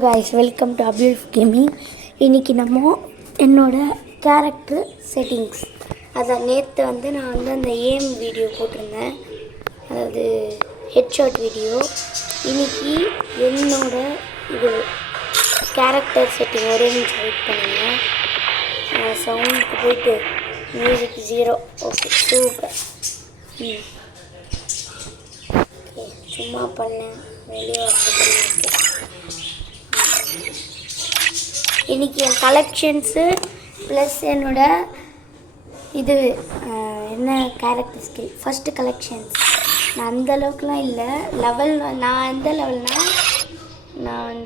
guys, welcome to Abdulf Gaming. இன்னைக்கு நம்ம என்னோட கேரக்டர் செட்டிங்ஸ் அத நேத்து நான் அந்த ஏம் வீடியோ போட்டுருந்தேன். அதாவது ஹெட்ஷாட் வீடியோ. இன்னைக்கு என்னோட இது கேரக்டர் செட்டிங் ஒரே நிமிஷம் வெயிட் பண்ணுங்க. சவுண்டுக்கு போயிட்டு மியூசிக் 0. Okay super. சும்மா பண்ணேன் வெளியே வரது. இன்றைக்கி என் கலெக்ஷன்ஸு ப்ளஸ் என்னோட இது என்ன கேரக்டர் ஸ்கில் ஃபஸ்ட்டு கலெக்ஷன்ஸ். நான் அந்தளவுக்குலாம் இல்லை லெவல். நான் எந்த லெவல்னால் நான்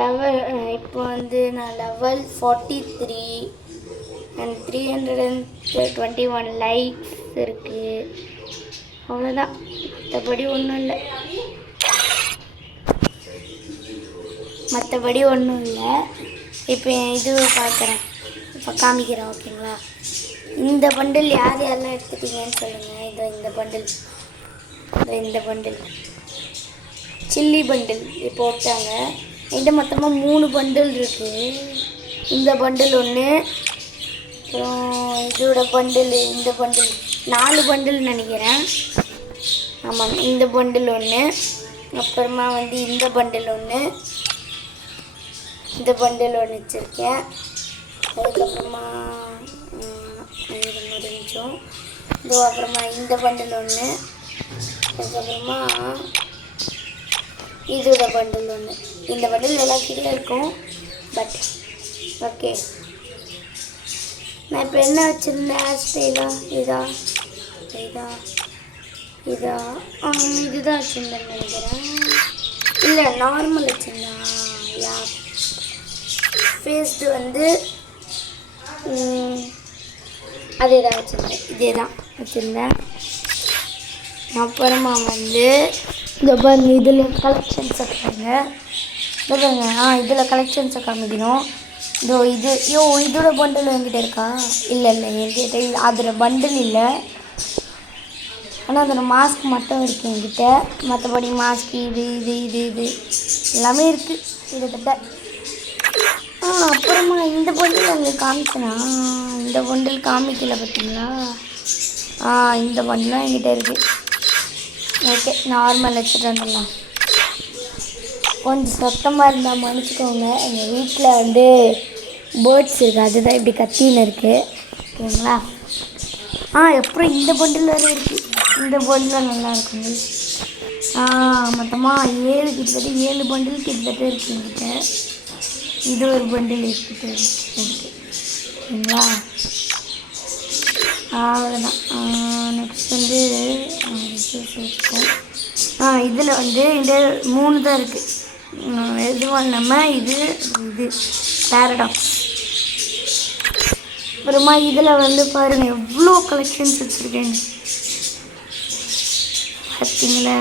லெவல் இப்போ நான் லெவல் 43 அண்ட் 321 லைக்ஸ் இருக்குது. அவ்வளோதான், மற்றபடி ஒன்றும் இல்லை. இப்போ இது பார்க்குறேன், இப்போ காமிக்கிறேன். ஓகேங்களா? இந்த பண்டில் யார் யாரெல்லாம் எடுத்துட்டீங்கன்னு சொல்லுங்கள். இந்த பண்டில் சில்லி பண்டில் போட்டாங்க. என்கிட்ட மொத்தமாக 3 பண்டில் இருக்குது. இந்த பண்டில் ஒன்று, அப்புறம் இதோட பண்டில், இந்த பண்டில் 4 பண்டில் நினைக்கிறேன். ஆமாம், இந்த பண்டில் ஒன்று, அப்புறமா இந்த பண்டில் ஒன்று, இந்த பண்டில் ஒன்று வச்சுருக்கேன். அதுக்கப்புறமா முடிஞ்சோம். இதோ அப்புறமா இந்த பண்டில் ஒன்று, அதுக்கப்புறமா இதோட பண்டில் ஒன்று. இந்த பண்டில் எல்லாக்கிட்டே இருக்கும். பட் ஓகே, நான் இப்போ என்ன வச்சுருந்தேன் ஹேர் ஸ்டைலாக இதுதான் வச்சுருந்தேன்னு நினைக்கிறேன். இல்லை, நார்மல் வச்சுருந்தேன். யா, ஃபேஸ்டு அதே தான் வச்சுருந்தேன். இதே தான் வச்சுருந்தேன். அப்புறமா இந்த பாருங்க, இதில் கலெக்ஷன்ஸை பாருங்க. இந்த பாருங்க, இதில் கலெக்ஷன்ஸை காமிக்கணும். இதோட பண்டில் என்கிட்ட இருக்கா? இல்லை என்கிட்ட இல்லை. அதில் பண்டில் இல்லை, ஆனால் அதில் மாஸ்க் மட்டும் இருக்குது என்கிட்ட. மற்றபடி மாஸ்க் இது எல்லாமே இருக்குது கிட்டத்தட்ட. அப்புறமா இந்த பண்டில் உங்களுக்கு காமிச்சனா? இந்த பண்டில் காமிக்கல பார்த்தீங்களா? இந்த பண்டிலும் என்கிட்ட இருக்குது. ஓகே, நார்மல் வச்சுட்டு வந்துடலாம். கொஞ்சம் சத்தமாக இருந்தால் மன்னிச்சிக்கோங்க. எங்கள் வீட்டில் பேர்ட்ஸ் இருக்குது, அதுதான் இப்படி கத்தின்னு இருக்குது. ஓகேங்களா? அப்புறம் இந்த பண்டில் வேறு இருக்குது. இந்த பண்டில் நல்லா இருக்குங்க. மொத்தமாக 7 பண்டில் கிட்டத்தட்ட இருக்குது என்கிட்ட. இது ஒரு பண்டில் இருக்குது. ஓகேங்களா? அவ்வளோதான். நெக்ஸ்ட் இருக்கும். இதில் இந்த 3 தான் இருக்குது. எதுவும் இல்லாமல் இது பேரடாக்ஸ். அப்புறமா இதில் பாருங்கள் எவ்வளோ கலெக்ஷன்ஸ் வச்சுருக்கேன் பார்த்தீங்களா?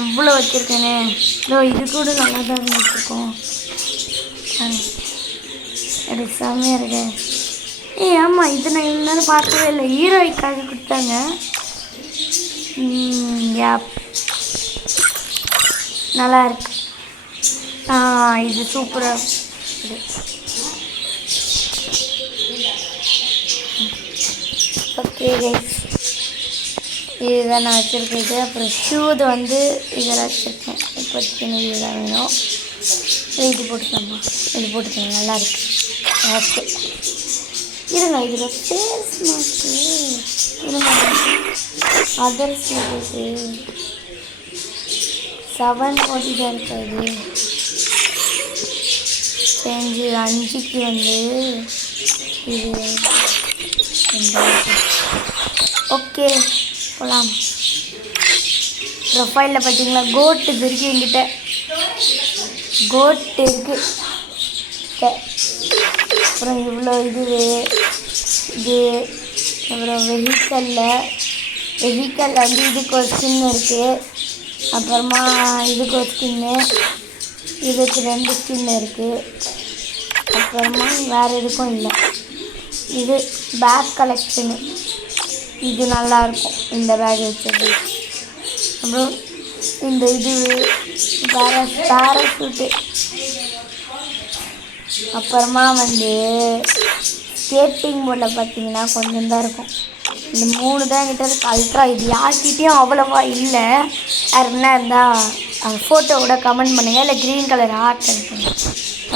எவ்வளோ வச்சுருக்கேனே. இது கூட நல்லா தான் வச்சுருக்கோம். அது செம்மையாக இருக்கு. ஆமாம், இது நான் இவ்வளோ நேரம் பார்க்கவே இல்லை. ஹீரோய்க்காக கொடுத்தாங்க. நல்லா இருக்கு. இது சூப்பராக இது. ஓகே கைஸ், இதுதான் நான் வச்சுருக்கேன். அப்புறம் ஷூது இதெல்லாம் வச்சுருக்கேன். இப்போதைக்கு இதுதான் வேணும். இது போட்டுக்கோங்க, நல்லா இருக்கு. ஓகே, இருங்க. இதில் ஃபேஸ் மாஸ்க்கு இருங்க. அதர்ஸில் போட்டு 740 தான் இருக்காது. செஞ்சு 5க்கு இது ஓகே போகலாம். ப்ரொஃபைலில் பார்த்தீங்களா, கோட் இது இருக்குது என்கிட்ட. கோட் இருக்குது. அப்புறம் இவ்வளோ இது அப்புறம் வெஹிக்கலில் இதுக்கு ஒரு ஸ்கின் இருக்குது. அப்புறமா இதுக்கு ஒரு ஸ்கின்னு, இதுக்கு 2 ஸ்கின் இருக்குது. அப்புறமா வேறு எதுக்கும் இல்லை. இது பேக் கலெக்ஷனு. இது நல்லாயிருக்கும் இந்த பேக் வச்சது. அப்புறம் இந்த இது பேராஷூட்டு. அப்புறமா வந்து ஸ்கேட்டிங் போர்டில் பார்த்தீங்கன்னா கொஞ்சம் தான் இருக்கும். இந்த 3 தான் என்கிட்ட இருக்கு. அல்ட்ரா இது யார்கிட்டையும் அவ்வளோவா இல்லை. யாருன்னா இருந்தால் அந்த ஃபோட்டோவோட கமெண்ட் பண்ணுங்கள், இல்லை க்ரீன் கலர் ஹார்ட் இருக்குங்க.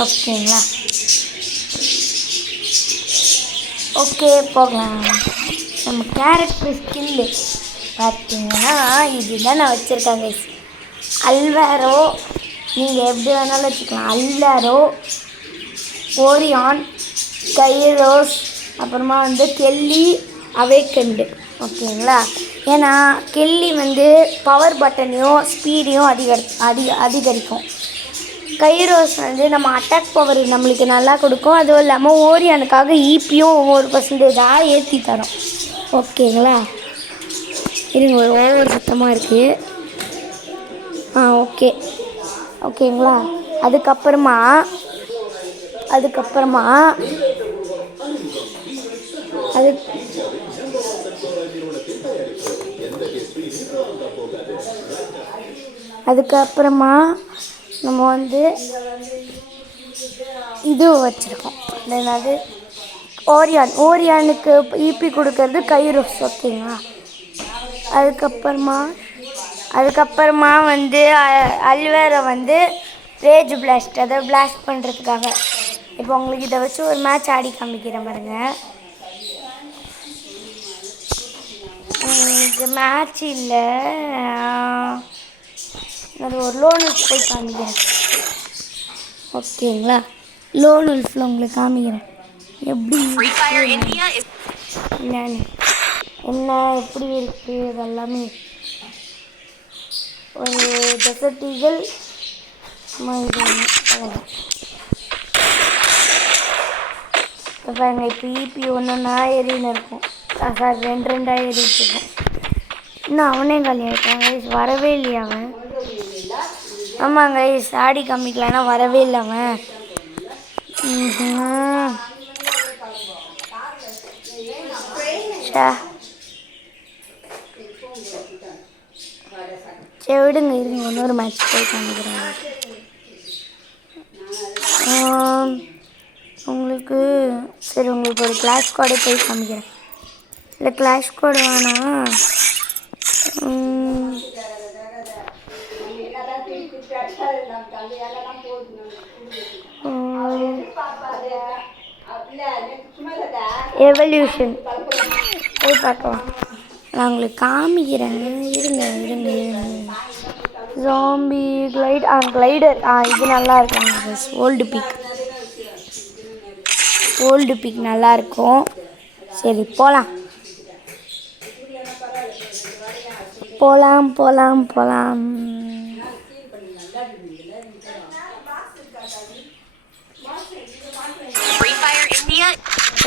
ஓகேங்களா? ஓகே போகலாம். நம்ம கேரக்டர் ஸ்கில்லு பார்த்தீங்கன்னா இதுதான் நான் வச்சுருக்கேன் கைஸ். அல்வேரோ நீங்கள் எப்படி வேணாலும் வச்சுக்கலாம். அல்வேரோ, ஓரியான், கைரோஸ், அப்புறமா வந்து கெல்லி, அவேக்கண்டு. ஓகேங்களா? ஏன்னா கெல்லி வந்து பவர் பட்டனையும் ஸ்பீடையும் அதிகரிக்கும். கைரோஸ் வந்து நம்ம அட்டாக் பவர் நம்மளுக்கு நல்லா கொடுக்கும். அதுவும் இல்லாமல் ஓரியானுக்காக ஈபியும் 1% ஏற்றி தரும். ஓகேங்களா? இருங்க, ஒரு ஓவர் சுத்தமாக இருக்குது. ஓகே ஓகேங்களா? அதுக்கப்புறமா நம்ம வந்து இது வச்சுருக்கோம். என்னது, ஓரியானுக்கு ஈபி கொடுக்கறது கைரோஸ். ஓகேங்களா? அதுக்கப்புறமா வந்து அல்வேரோ வந்து ரேஜ் பிளாஸ்ட், அதை பிளாஸ்ட் பண்ணுறதுக்காக. இப்போ உங்களுக்கு இதை வச்சு ஒரு மேட்ச் ஆடி காமிக்கிறேன் பாருங்கள். இது மேட்ச் இல்லை, அது ஒரு லோன் உல்ஃப் போய் காமிக்கிறேன். ஓகேங்களா? லோன் உல்ஃபில் உங்களுக்கு காமிக்கிறேன் எப்படி என்ன எப்படி இருக்குது இதெல்லாமே. ஒரு டெசர்ட் ஈகிள் பாருங்க. இப்போ ஈபி ஒன்றுன்னா ஏறின்னு இருக்கும். சார் 2 ஏறிட்டு இருக்கும். இன்னும் அவனே காலி ஆகிட்டான். வரவே இல்லையா அவன்? ஆமாங்க, ஆடி காமிக்கலான்னா வரவே இல்லை அவன். சரி விடுங்க, இருங்க இன்னொரு மேட்ச் போய் காமிக்கிறேன் உங்களுக்கு. சரி உங்களுக்கு ஒரு கிளாஷ் ஸ்குவாடே போய் காமிக்கிறேன். இல்லை கிளாஷ் ஸ்குவாட் வேணாம். எவல்யூஷன் போய் பார்க்கலாம். நான் உங்களுக்கு காமிக்கிறேன். இருங்க. ஜாம்பி கிளைடர் இது நல்லா இருக்கும். ஓல்டு பிக் நல்லா இருக்கும். சரி போகலாம்.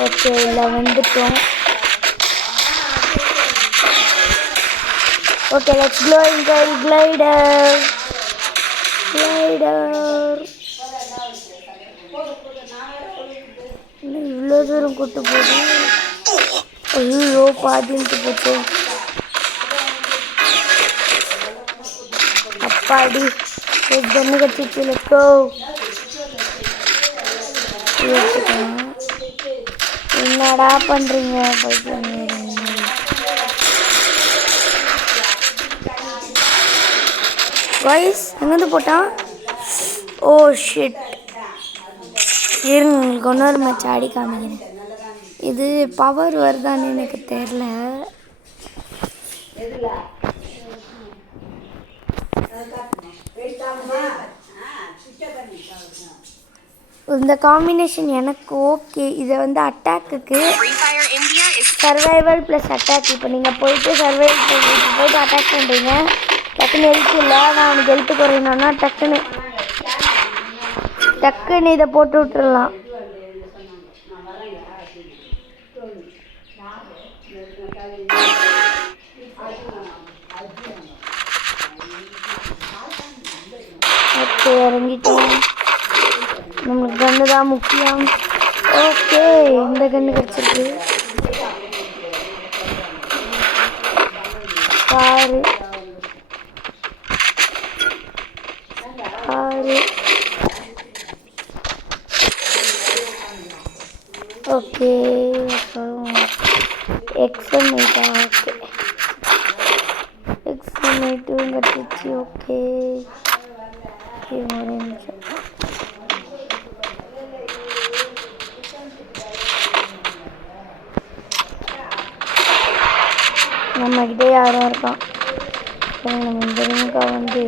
ஓகே, இல்லை வந்துட்டோம். Okay, let's go inside glider. இவ்வளோ தூரம் கூட்டு போகுது. ஐயோ பாதிட்டு போச்சு. அப்பாடி கண்ணு கட்டிச்சு. Let's go. என்னடா பண்ணுறீங்க? கைஸ் எங்கேருந்து போட்டான்? Oh shit. இருங்க உங்களுக்கு இன்னொரு மேட்ச் ஆடி காமிக்கிறேன். இது பவர் வருதான்னு எனக்கு தெரில. இந்த காம்பினேஷன் எனக்கு ஓகே. இதை வந்து அட்டாக்குக்கு சர்வைவல் ப்ளஸ் அட்டாக். இப்போ நீங்கள் போயிட்டு போயிட்டு அட்டாக் பண்ணுறீங்க. டக்குன்னு ஹெல்த் இல்லை, நான் உனக்கு ஹெல்த்து குறையணுன்னா டக்குன்னு இதை போட்டு விட்டுடலாம். ஓகே, இறங்கிட்டோம். நம்மளுக்கு கன்று தான் முக்கியம். ஓகே, இந்த கன்று கிடச்சிருக்கு. Car okay. அப்புறம் எக்ஸமேட்டா ஓகே எக்ஸமேட்டும் கட்டிச்சு ஓகே. ஒரு நிமிஷம் நம்மக்கிட்ட யாரும் இருக்கான். நம்ம இந்த ரூமுக்கா வந்து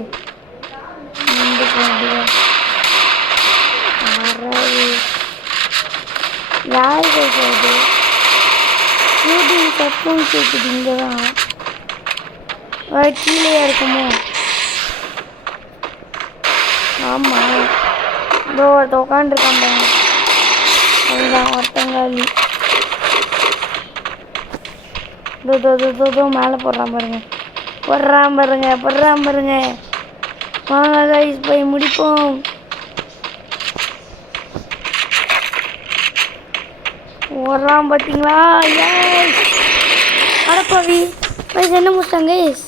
யார் பேசுறது? ஷூட்டிங் சத்தம் கேட்குது. இங்கே தான் கீழேயா இருக்குமோ? ஆமாம், இதோ ஒருத்த உட்காந்துருக்கான் பாருங்க. அதுதான் ஒருத்தங்காலி. இதோ மேலே போடுறான் பாருங்க. வாங்க கைஸ் போய் முடிப்போம். ஓடுறான் பார்த்தீங்களா? அடப்பாவி கைஸ் என்ன முடிச்சாங்க கைஸ்?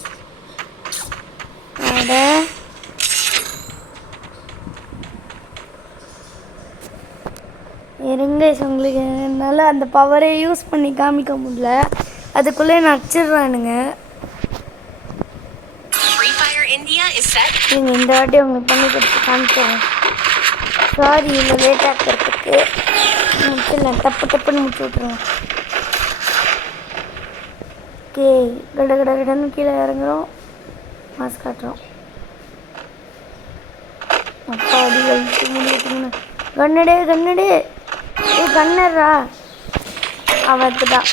அட இருங்க உங்களுக்கு என்னால் அந்த பவரை யூஸ் பண்ணி காமிக்க முடியல. அதுக்குள்ளே நடிச்சிடுறானுங்க. நீங்கள் இந்த வாட்டி உங்களுக்கு பண்ணி கொடுத்து காமிச்சிடுறேன். சாரி இல்லை லேட் ஆக்கிறதுக்கு. முடிச்சிடலாம், டப்புன்னு முடிச்சு விட்ருவேன். ஓகே, கடன்னு கீழே இறங்குறோம். மாஸ்க் காட்டுறோம். அப்பா அடி வலிச்சு முடிச்சுங்க. கண்ணடே கண்ணரா அவத்துதான்.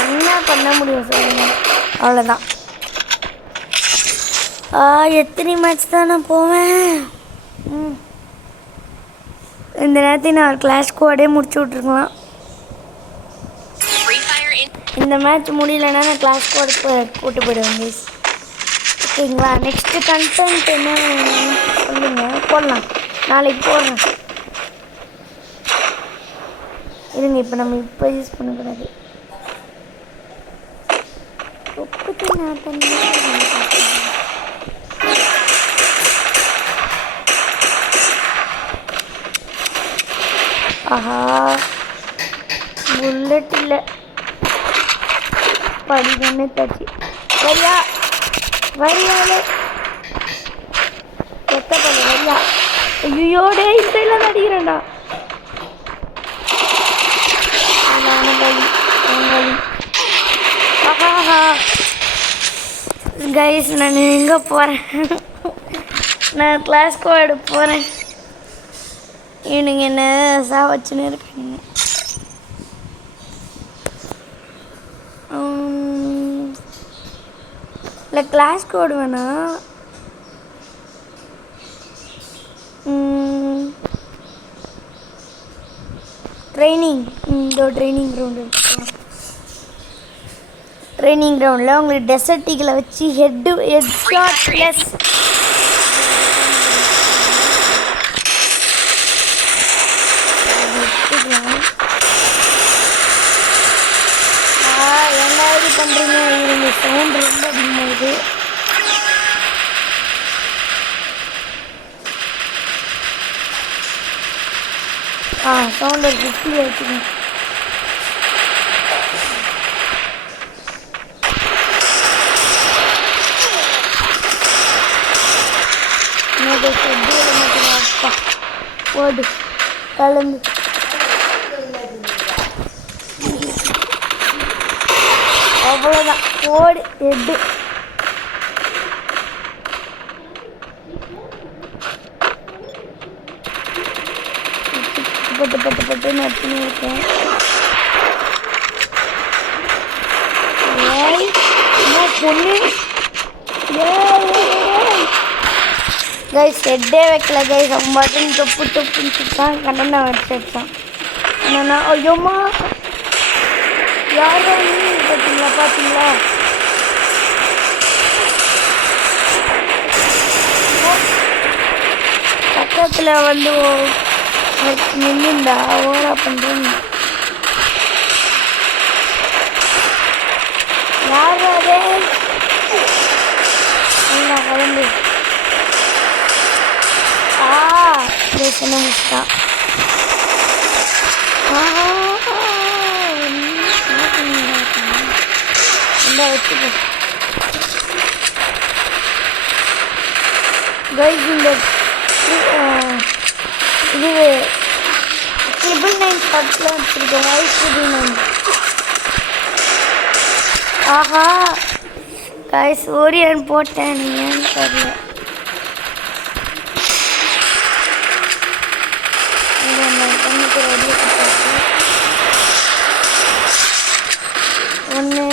என்ன பண்ண முடியும் சொல்லுங்க? அவ்வளோதான். எத்தனை மேட்ச் தான் நான் போவேன்? இந்த நேரத்தையும் நான் கிளாஸ் ஸ்குவாடே முடிச்சு விட்ருக்கலாம். இந்த மேட்ச் முடியலன்னா நான் கிளாஸ் ஸ்குவாடு கூட்டு போயிடுவேன் ப்ளீஸ். ஓகேங்களா? நெக்ஸ்ட்டு கண்டென்ட் என்ன சொல்லுங்கள், போடலாம். நாளைக்கு போடுறேன். இருங்க, இப்போ நம்ம யூஸ் பண்ணக்கூடாது. ஆஹா, புல்லட் இல்லை. படிதானே தச்சு வரியாலே எத்த பண்ண வரியா. ஐயோ டே இப்பெல்லாம் நடிக்கிறேன்டா. கைஸ் நான் எங்கே போகிறேன்? நான் கிளாஸ் கோடு போகிறேன். இவனுங்க என்ன சாவச்சுன்னு இருக்காங்க. இல்லை கிளாஸ் கோடு வேணா. ட்ரைனிங், இதோ ட்ரைனிங் கிரவுண்டு. ட்ரைனிங் கிரவுண்டில் உங்களுக்கு டெசர்ட் ஈகிளை வச்சு ஹெட் ஷாட் ப்ளஸ் என்ன பண்ணுறீங்க? இருங்க, சவுண்ட் ரொம்ப அதிகமாகுது. சவுண்ட் ஒரு 50 வச்சுக்கோங்க. ஓடு கலந்து அவ்வளோதான். ஓடு எட்டு பட்டு நச்சுன்னு இருக்கேன். பொண்ணு கைஸ் ஹெட்டே வைக்கல கைஸ். அவன் பாட்டுன்னு தொப்புன்னு சுட்டான். கண்ணனை வச்சான். என்னன்னா ஐயோம்மா யாரோ பார்த்தீங்களா? பக்கத்தில் வந்து நின்றுண்டா ஓரா பண்ணுறேன்னு. யார் அதே சொல்லு. என்ன முட்டா வச்சுக்கோ. கைஸ் இந்த இது 999 படத்தில் வச்சுருக்கோம். வைஸ் 999. ஆஹா கைஸ் ஓரியன் போட்டேன். ஏன்னு தெரியல. ஒன்று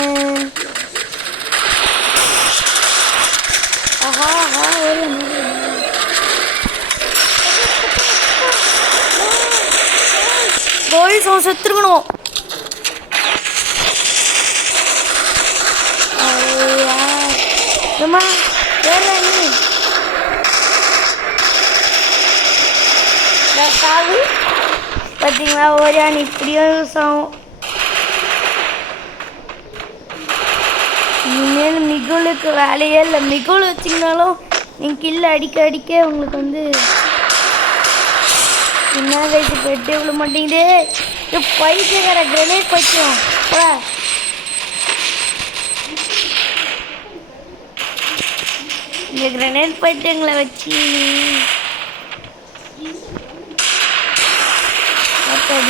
கோயில் சோ செத்துருக்கணும். பார்த்தீங்களா ஓரியான் இப்படியும் யூஸ் ஆகும். இனிமேல் மிகுலுக்கு வேலையே இல்லை. மிகுல் வச்சிங்கனாலும் நீங்கள் கில்ல அடிக்க அடிக்க உங்களுக்கு வந்து என்ன வயசு பெட்டு விட மாட்டேங்குதே. இது பைத்தியக்கார கிரனேட் பைத்தியம். இந்த கிரனேட் பைத்தியங்களை வச்சு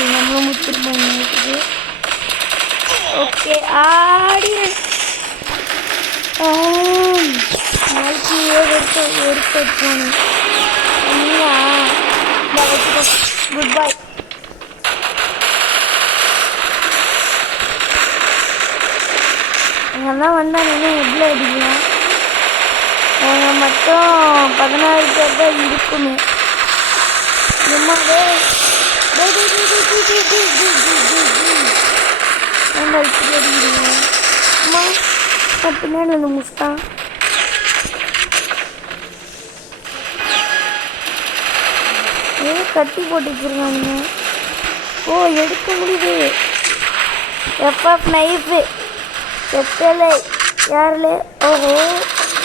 நம்மளும் முடிச்சிருப்போம். ஓகே ஆடி நாளைக்கு போகணும். Good bye. அங்கெல்லாம் வந்தால் நீங்கள் எவ்வளோ அடிக்கலாம். நாங்கள் மட்டும் 14 பேர் தான் இருக்குமே. நம்மளே அம்மா பின்னாடி வந்து முஸ்தான். கட்டி போட்டு வச்சிருக்காங்க. ஓ எடுக்க முடியுது. எஃப்எஃப் நைஃபு செத்தலை யாரில். ஓஹோ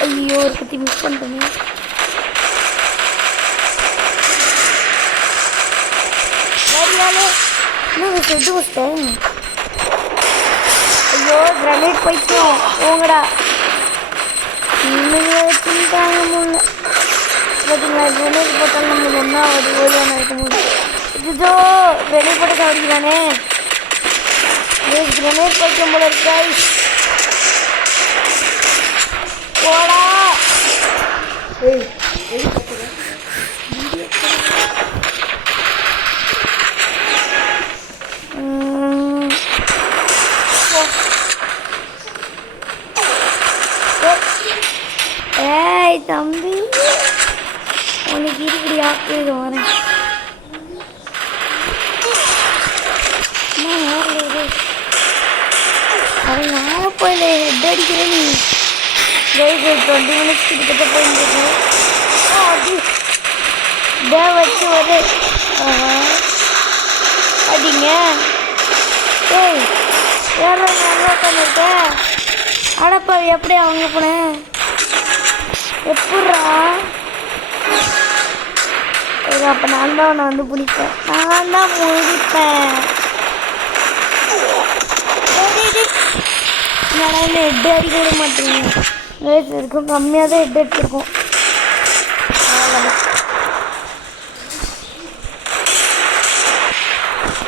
ஐயோ ஒரு கத்தி மிஸ் பண்ணிட்டேன். என்ன செட்டு வச்சிட்டேன். ஐயோ கிரனேட் பைத்தியம் போங்கடா. தின்ட்டாங்க முடியல. பார்த்தீங்களா கிரனேட் போட்டாலும் நம்மளுக்கு ஒன்றா ஒரு ஓரியான இருக்க முடியும். இதுதோ கிரனேட் போட்ட சாப்பிடுறானே. கிரனேட் பைத்தியம் போல இருக்கா. போடா ஏய் தம்பி உனக்கு இப்படி ஆக்குது வரேன். அவன் யாரை போயில ஹெட் அடிக்கிற நீ. 20 மினிட்ஸ் கிட்ட போயிருந்துருக்கு. டே வச்சு ஒரு அடிங்க. ஏய் யாரோ நல்லா பண்ணிருக்கேன். அடப்பா எப்படி அவங்க போனேன் எப்பட்றா. அப்போ நான் தான் உன்னை வந்து பிடிப்பேன். நான் தான் முடிப்பேன். நான் என்ன ஹெட் அடிக்க விட மாட்டேங்க. வயசு இருக்கும் கம்மியாக தான் ஹெட் அடிச்சிருக்கோம்.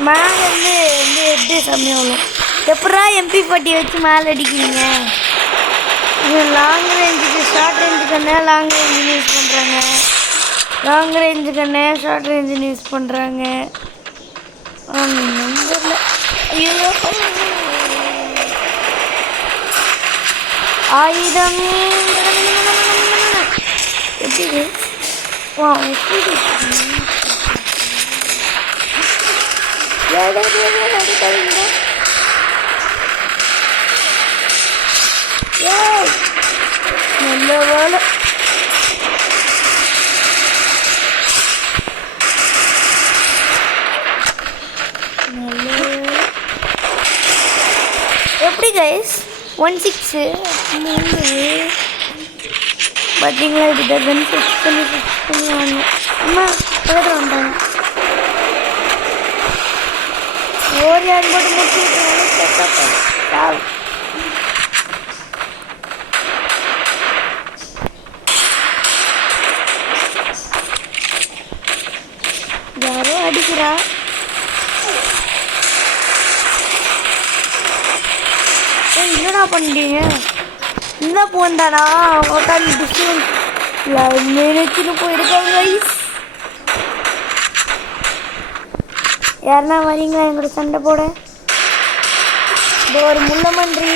மேலே வந்து ஹெட்டு கம்மியாகும். எப்படா MP40 வச்சு மேலே அடிக்கிறீங்க. இது லாங் ரேஞ்சுக்கு ஷார்ட் ரேஞ்சுக்குன்னே லாங் ரேஞ்சுன்னு யூஸ் பண்ணுறாங்க. லாங் ரேஞ்சுக்குன்னே ஷார்ட் ரேஞ்சுன்னு யூஸ் பண்ணுறாங்க. ஐயோ ஆயுதம் எப்படி வா எப்படி நல்ல வேலை. எப்படி கைஸ் 16 பார்த்தீங்களா இதுதான் கன் ஃபிக்ஸ் பண்ணி வாங்க. அம்மா பக்கத்தில் வந்தாங்க. ஓரியான் போட்டு முடிச்சுட்டு யாரோ அடிக்கிறா. என்னடா பண்ணுறீங்க? இந்த போந்தாடா உட்காந்து டிஸ்கவுண்ட் நினைச்சுன்னு போயிருக்காங்க. யாருன்னா வரீங்களா எங்களோட சண்டை போட? இப்போ ஒரு முள்ளமன்றி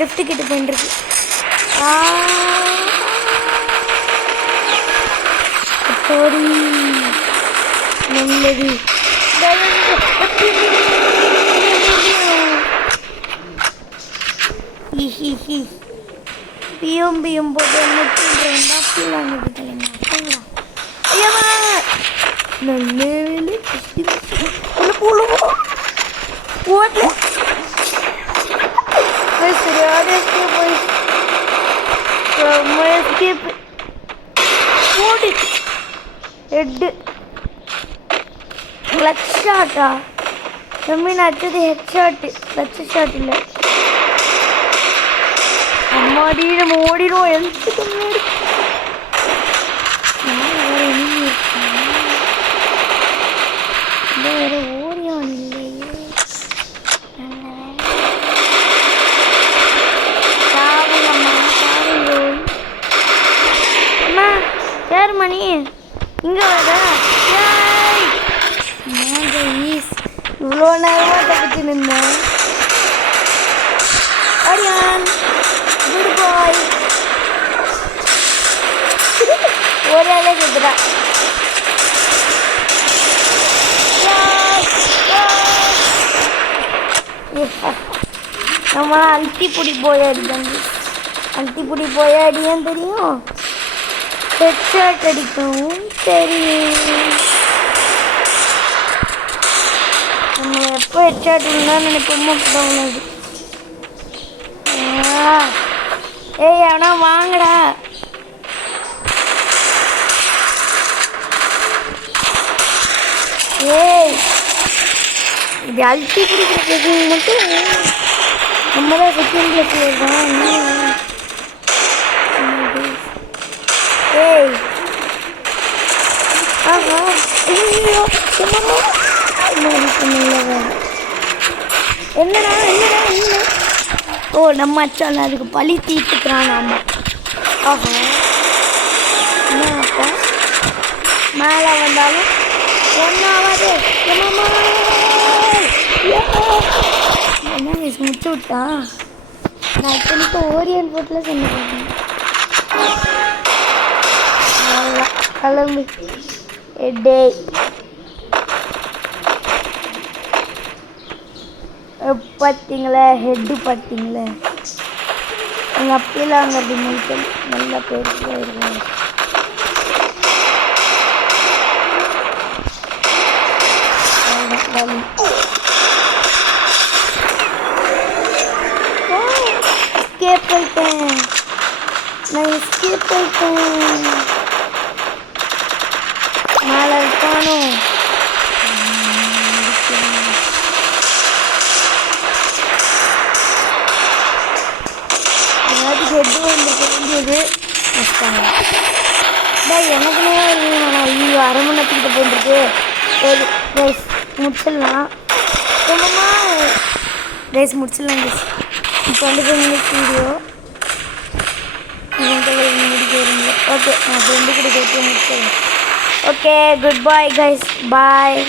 லெஃப்ட் கிட்ட போயிட்டுருக்கு. சாரி நல்லது. பியும் போட்டு ஹெட்டு கிளச் ஷாட்டா? செம்மீன் அடிச்சது ஹெட் ஷாட்டு, கிளச் ஷாட் இல்லை. அம்மாடி நம்ம ஓடிடும். எழுத்துக்கு வேற ஓரியான் இல்லையே. அம்மா யார் மணி இங்கே வர? இவ்வளோ நேரமாக தப்பிச்சு நின்றேன். ஓரியான் குட் பாய். ஒரே ஆளே கேட்குறா. நம்மளாம் அல்ட்டிப்புடி போயாடி தம்பி. அல்ட்டிப்புடி போயாடியான்னு தெரியும். ஹெட்ஷாட் அடிக்கவும் தெரியும். நம்ம எப்போ ஹெட்ஷாட் இருந்தால் நினைப்போமோ அப்படி. ஏய் அவனா வாங்கடா. ஏய் இது அல்ட்டி பிடிக்கிறது மட்டும் நம்ம தான் செகண்ட் பிளேஸில் இருக்கோம். ஏய் ஆஹா ஐயோ என்னடா என்ன? ஓ நம்ம அச்சால அதுக்கு பழி தீர்த்துக்கிறான் நாம. ஆஹா என்ன அப்போ மேலே வந்தாலும் ஒன்றாவது என்ன முடிச்சு விட்டா. நான் இத்தனைக்கு ஓரியன் போட்டில் சொன்னேன். கிளம்பு டே. பார்த்தீங்களா ஹெட்டு பார்த்தீங்களா? எங்கள் அப்பெல்லாம் அங்கே முடிச்சல் நல்லா பெருசாக இருக்கும். எஸ்கேப் பண்ணிட்டேன். நான் எஸ்கேப் பண்ணிட்டேன். மேலே இருக்கானோ ஹெட்டு வந்துருக்க வேண்டியது எனக்குனே வருவீங்க. ஐயோ அரை மணி நேரத்துக்கிட்ட போயிருக்கு. சரி ரைஸ் முடிச்சிடலாம். சும்மா ரைஸ் முடிச்சிடலாம் ரைஸ். இப்போ 25 மினிட்ஸ் வீடியோ முடிக்க வருங்க. ஓகே நான் ஃப்ரெண்டு கூட கேட்டு முடிச்சிடலாம். Okay good bye guys. பாய்.